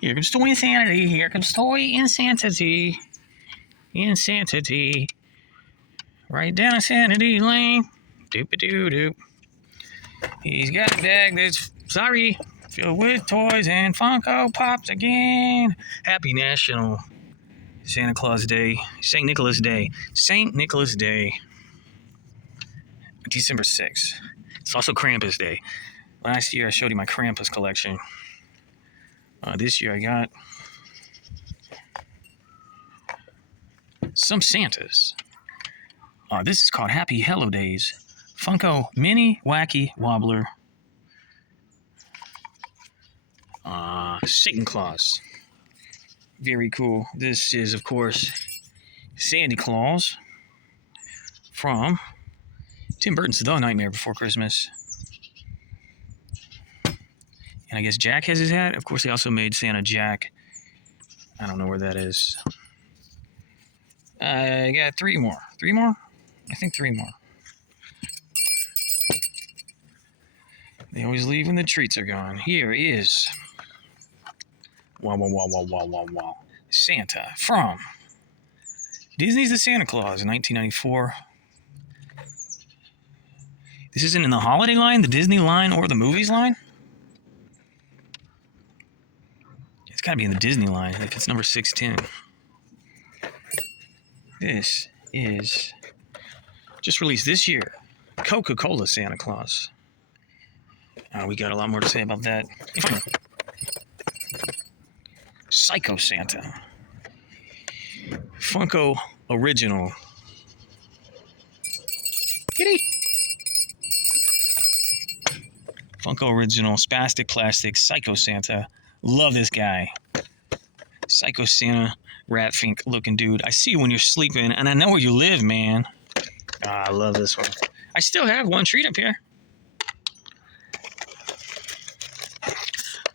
Here comes toy insanity. Here comes toy insanity. Insanity. Right down insanity lane. Doop-a-doo-doop. He's got a bag that's, sorry, filled with toys and Funko Pops again. Happy National Santa Claus Day. St. Nicholas Day. St. Nicholas Day. December 6th. It's also Krampus Day. Last year I showed you my Krampus collection. This year I got some Santas. This is called Happy Hello Days. Funko Mini Wacky Wobbler. Satan Claus. Very cool. This is, of course, Sandy Claus from Tim Burton's The Nightmare Before Christmas. And I guess Jack has his hat. Of course, they also made Santa Jack. I don't know where that is. I got three more. Three more? I think three more. They always leave when the treats are gone. Here is... Wow. Santa from Disney's The Santa Claus in 1994. This isn't in the holiday line, the Disney line, or the movies line? It's got to be in the Disney line if it's number 610. This is just released this year. Coca-Cola Santa Claus. We got a lot more to say about that. Psycho Santa. Funko Original. Kitty. Funko Original Spastic Plastic Psycho Santa. Love this guy. Psycho Santa, rat fink looking dude. I see you when you're sleeping, and I know where you live, man. I love this one. I still have one treat up here.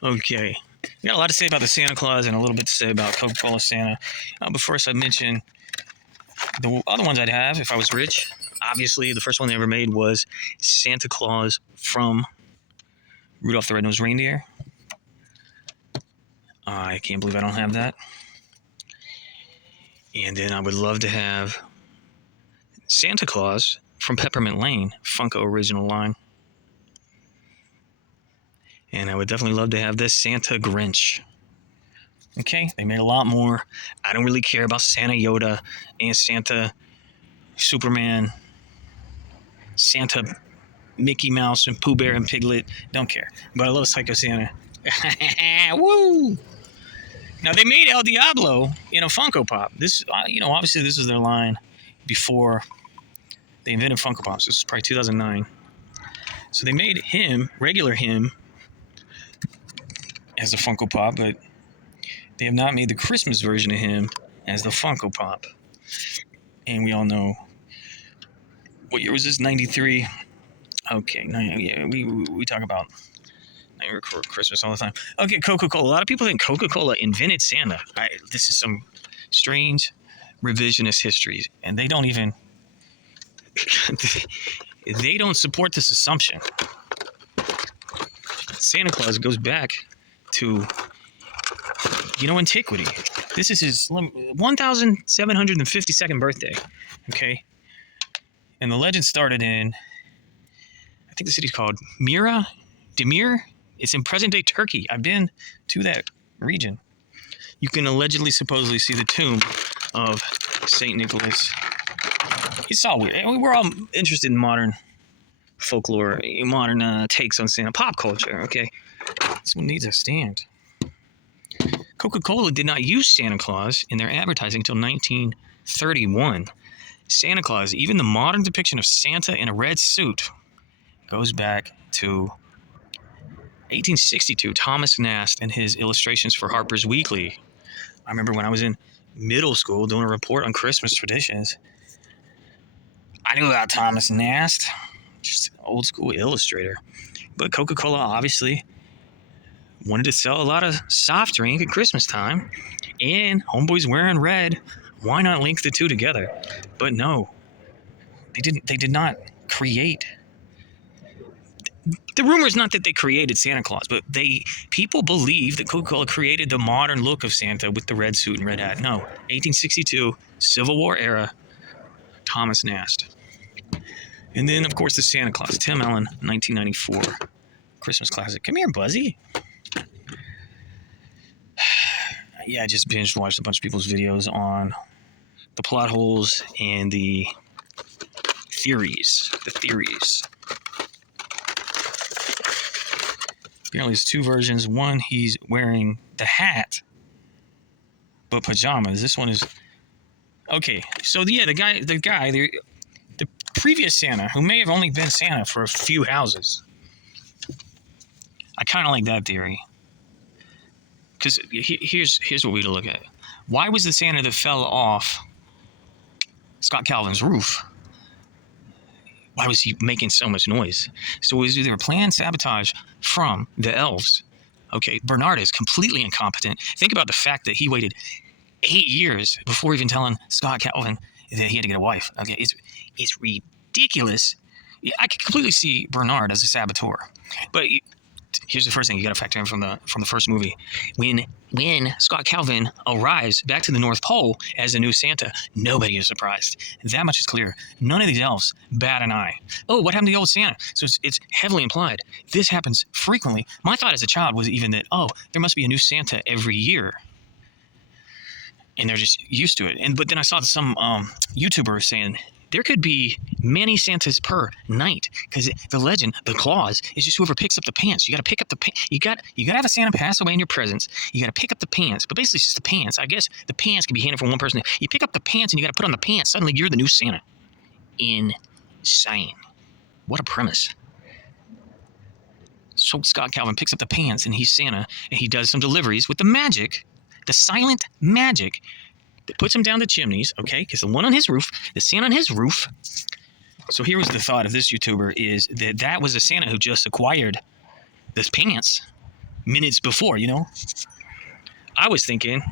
Okay. We got a lot to say about the Santa Claus and a little bit to say about Coca-Cola Santa. But first, I'd mention the other ones I'd have if I was rich. Obviously, the first one they ever made was Santa Claus from Rudolph the Red-Nosed Reindeer. I can't believe I don't have that. And then I would love to have Santa Claus from Peppermint Lane, Funko Original line. And I would definitely love to have this Santa Grinch. Okay, they made a lot more. I don't really care about Santa Yoda and Santa Superman, Santa Mickey Mouse and Pooh Bear and Piglet. Don't care. But I love Psycho Santa. Woo! Now, they made El Diablo in a Funko Pop. This, obviously this was their line before they invented Funko Pops. This was probably 2009. So they made him, regular him, as a Funko Pop, but they have not made the Christmas version of him as the Funko Pop. And we all know, what year was this? 93. Okay, yeah, we talk about Nightmare Before Christmas all the time. Okay, Coca-Cola. A lot of people think Coca-Cola invented Santa. This is some strange revisionist history, and they don't even they don't support this assumption. Santa Claus goes back to, antiquity. This is his 1,752nd birthday, okay? And the legend started in, I think the city's called Demir. It's in present-day Turkey. I've been to that region. You can supposedly see the tomb of St. Nicholas. It's all weird. We're all interested in modern folklore, modern takes on Santa, pop culture, okay? This one needs a stand. Coca-Cola did not use Santa Claus in their advertising until 1931. Santa Claus, even the modern depiction of Santa in a red suit, goes back to 1862. Thomas Nast and his illustrations for Harper's Weekly. I remember when I was in middle school doing a report on Christmas traditions, I knew about Thomas Nast, just an old school illustrator. But Coca-Cola obviously wanted to sell a lot of soft drink at Christmas time, and homeboy's wearing red. Why not link the two together? But no, they did not create. the rumor is not that they created Santa Claus, but people believe that Coca-Cola created the modern look of Santa with the red suit and red hat. No, 1862, Civil War era, Thomas Nast. And then, of course, the Santa Claus, Tim Allen, 1994, Christmas classic. Come here, Buzzy. Yeah, I just binge watched a bunch of people's videos on the plot holes and the theories. Apparently, there's two versions. One, he's wearing the hat, but pajamas. This one is okay. So yeah, the previous Santa, who may have only been Santa for a few houses. I kind of like that theory. Because here's what we look at. Why was the Santa that fell off Scott Calvin's roof? Why was he making so much noise? So it was either a planned sabotage from the elves. Okay, Bernard is completely incompetent. Think about the fact that he waited 8 years before even telling Scott Calvin that he had to get a wife. Okay, it's ridiculous. I could completely see Bernard as a saboteur. But here's the first thing you got to factor in from the first movie. When Scott Calvin arrives back to the North Pole as a new Santa, nobody is surprised. That much is clear. None of these elves bat an eye. Oh, what happened to the old Santa? So it's heavily implied. This happens frequently. My thought as a child was even that, oh, there must be a new Santa every year. And they're just used to it. But then I saw some YouTubers saying there could be many Santas per night, because the legend, the clause, is just whoever picks up the pants. You got to pick up the pants. You got to have a Santa pass away in your presence. You got to pick up the pants, but basically it's just the pants. I guess the pants can be handed from one person. You pick up the pants and you got to put on the pants. Suddenly you're the new Santa. Insane. What a premise. So Scott Calvin picks up the pants and he's Santa, and he does some deliveries with the magic, the silent magic that puts him down the chimneys, okay? Because the one on his roof, the Santa on his roof. So here was the thought of this YouTuber, is that was a Santa who just acquired this pants minutes before, you know? I was thinking,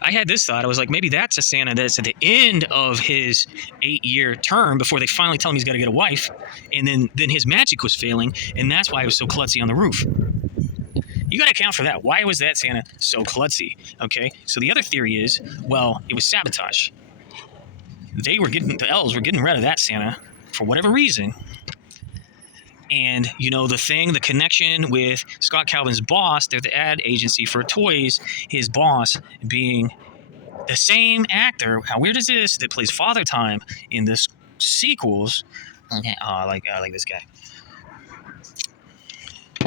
I had this thought. I was like, maybe that's a Santa that's at the end of his 8-year term before they finally tell him he's got to get a wife. And then his magic was failing, and that's why he was so klutzy on the roof. You got to account for that. Why was that Santa so klutzy? Okay, so the other theory is, well, it was sabotage. The elves were getting rid of that Santa for whatever reason. And, you know, the connection with Scott Calvin's boss, they're the ad agency for toys, his boss being the same actor, how weird is this, that plays Father Time in the sequels. Okay, I like this guy.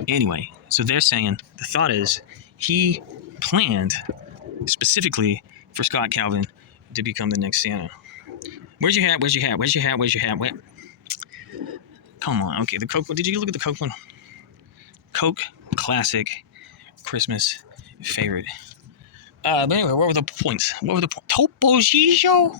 Anyway, so they're saying, the thought is, he planned specifically for Scott Calvin to become the next Santa. Where's your hat? Where? Come on. Okay, the Coke one. Did you look at the Coke one? Coke classic Christmas favorite. But anyway, what were the points? Topo Gigio?